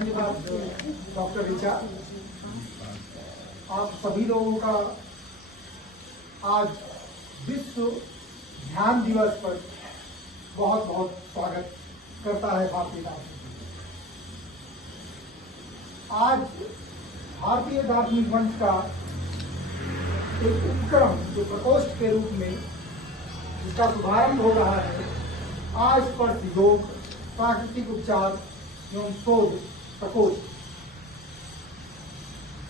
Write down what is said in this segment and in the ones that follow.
धन्यवाद डॉक्टर ऋचा। आप सभी लोगों का आज विश्व ध्यान दिवस पर बहुत बहुत स्वागत करता है भारतीय दार्शनिक। आज भारतीय दार्शनिक मंच का एक उपक्रम जो प्रकोष्ठ के रूप में जिसका शुभारंभ हो रहा है, आज पर योग प्राकृतिक उपचार एवं शोध प्रकोष्ठ।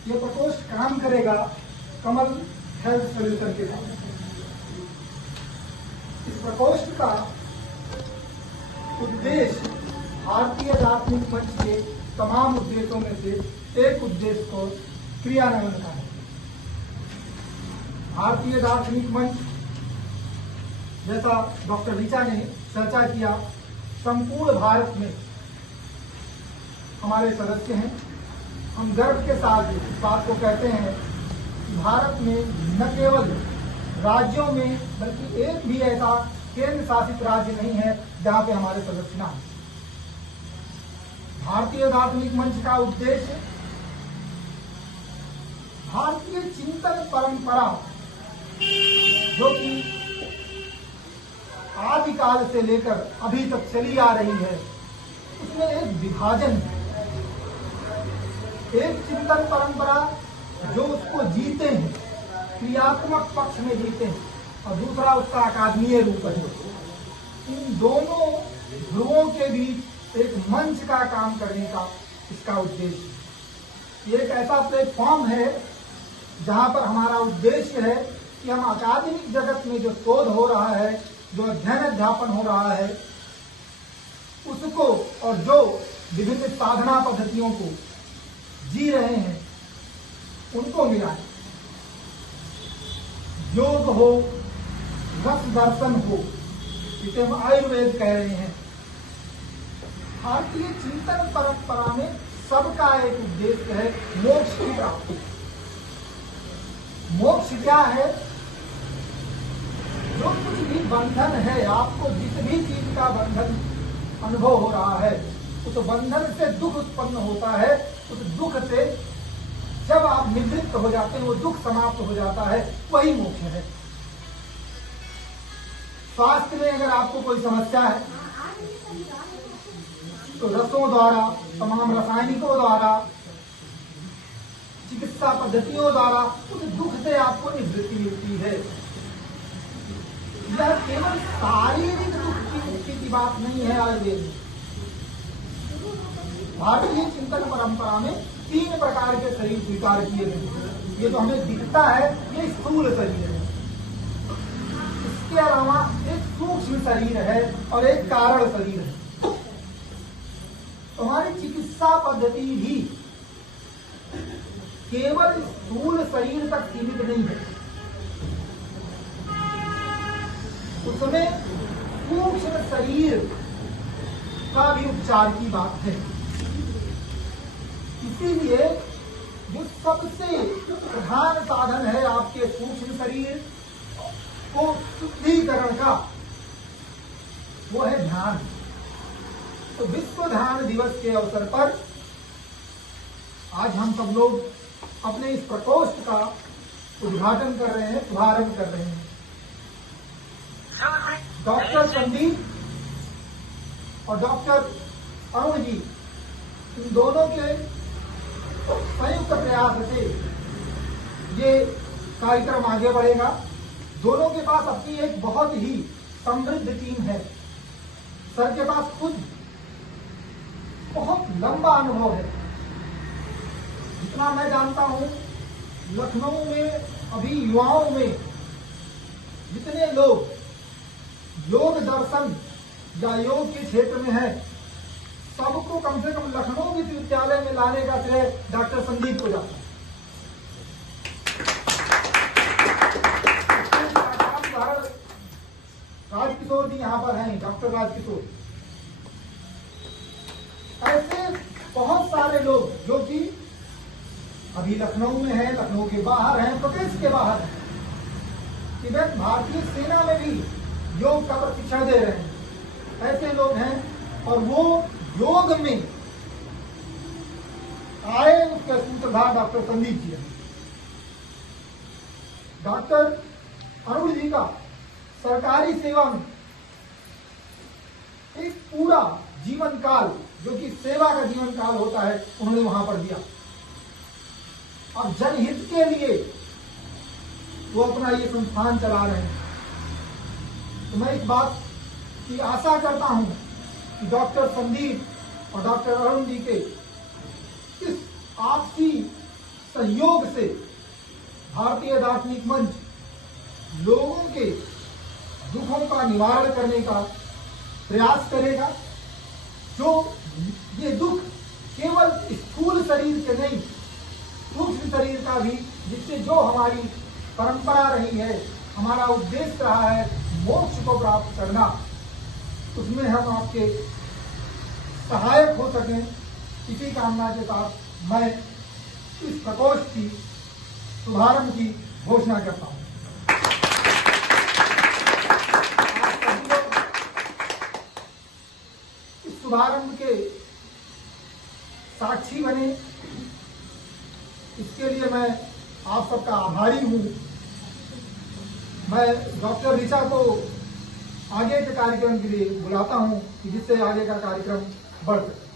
ये प्रकोष्ठ काम करेगा कमल हेल्थ सोल्यूशन के साथ। इस प्रकोष्ठ का उद्देश्य भारतीय दार्शनिक मंच के तमाम उद्देश्यों में से एक उद्देश्य को क्रियान्वयन का है। भारतीय दार्शनिक मंच, जैसा डॉक्टर ऋचा ने चर्चा किया, संपूर्ण भारत में हमारे सदस्य हैं। हम गर्व के साथ इस बात को कहते हैं कि भारत में न केवल राज्यों में बल्कि एक भी ऐसा केंद्र शासित राज्य नहीं है जहां पे हमारे सदस्य ना हैं। भारतीय दार्शनिक मंच का उद्देश्य भारतीय चिंतन परंपरा जो कि आदिकाल से लेकर अभी तक चली आ रही है, उसमें एक विभाजन है। एक चिंतन परंपरा जो उसको जीते हैं, क्रियात्मक पक्ष में जीते हैं, और दूसरा उसका अकादमीय रूप है। इन दोनों ध्रुवों के बीच एक मंच का काम करने का इसका उद्देश्य। एक ऐसा प्लेटफॉर्म है जहां पर हमारा उद्देश्य है कि हम अकादमिक जगत में जो शोध हो रहा है, जो अध्ययन अध्यापन हो रहा है, उसको और जो विभिन्न साधना पद्धतियों को जी रहे हैं उनको मिलाएं। योग हो, रस दर्शन हो, जिसे हम आयुर्वेद कह रहे हैं। भारतीय चिंतन परंपरा में सबका एक उद्देश्य है मोक्ष की प्राप्ति। मोक्ष क्या है? जो कुछ भी बंधन है, आपको जिस भी चीज का बंधन अनुभव हो रहा है, उस बंधन से दुख उत्पन्न होता है। उस दुख से जब आप निवृत्त हो जाते हैं, वो दुख समाप्त हो जाता है, वही मोक्ष है। स्वास्थ्य में अगर आपको कोई समस्या है तो रसों द्वारा, तमाम रासायनिकों द्वारा, चिकित्सा पद्धतियों द्वारा उस दुख से आपको निवृत्ति मिलती है। यह केवल शारीरिक दुख की बात नहीं है। आयुर्वेद में भारतीय चिंतन परंपरा में 3 प्रकार के शरीर स्वीकार किए गए। ये जो हमें दिखता है, ये स्थूल शरीर है। इसके अलावा एक सूक्ष्म शरीर है और एक कारण शरीर है। तो हमारी चिकित्सा पद्धति भी केवल स्थूल शरीर तक सीमित नहीं है, उसमें सूक्ष्म शरीर का भी उपचार की बात है। इसीलिए जो सबसे प्रधान साधन है आपके सूक्ष्म शरीर को शुद्धिकरण का, वो है ध्यान। तो विश्व ध्यान दिवस के अवसर पर आज हम सब लोग अपने इस प्रकोष्ठ का उद्घाटन कर रहे हैं, शुभारंभ कर रहे हैं। डॉक्टर संदीप और डॉक्टर अरुण जी, इन दोनों के संयुक्त प्रयास से ये कार्यक्रम आगे बढ़ेगा। दोनों के पास अपनी एक बहुत ही समृद्ध टीम है। सर के पास खुद बहुत लंबा अनुभव है। जितना मैं जानता हूं, लखनऊ में अभी युवाओं में जितने लोग योग दर्शन या योग के क्षेत्र में है, सबको कम से कम लखनऊ विश्वविद्यालय में लाने का श्रेय डॉक्टर संदीप को जाता है। राजकिशोर जी यहाँ पर हैं, डॉक्टर राजकिशोर। ऐसे बहुत सारे लोग जो कि अभी लखनऊ में हैं, लखनऊ के बाहर हैं, प्रदेश के बाहर हैं, इवन भारतीय सेना में भी योग का प्रशिक्षण दे रहे हैं। ऐसे लोग हैं और वो योग में आए उसके सूत्रधार डॉक्टर संदीप जी हैं। डॉक्टर अरुण जी का सरकारी सेवा में एक पूरा जीवन काल, जो कि सेवा का जीवन काल होता है, उन्होंने वहां पर दिया और जनहित के लिए वो अपना ये संस्थान चला रहे हैं। तो मैं इस बात की आशा करता हूं कि डॉक्टर संदीप और डॉक्टर अरुण जी के इस आपसी सहयोग से भारतीय दार्शनिक मंच लोगों के दुखों का निवारण करने का प्रयास करेगा। जो ये दुख केवल स्थूल शरीर के नहीं, सूक्ष्म शरीर का भी, जिससे जो हमारी परंपरा रही है, हमारा उद्देश्य रहा है मोक्ष को प्राप्त करना, उसमें हम आपके सहायक हो सकें, इसी कामना के साथ मैं इस प्रकोष्ठ की शुभारंभ की घोषणा करता हूं। इस शुभारंभ के साक्षी बने, इसके लिए मैं आप सबका आभारी हूं। मैं डॉक्टर ऋचा को आगे के कार्यक्रम के लिए बुलाता हूं कि जिससे आगे का कार्यक्रम बढ़ सके।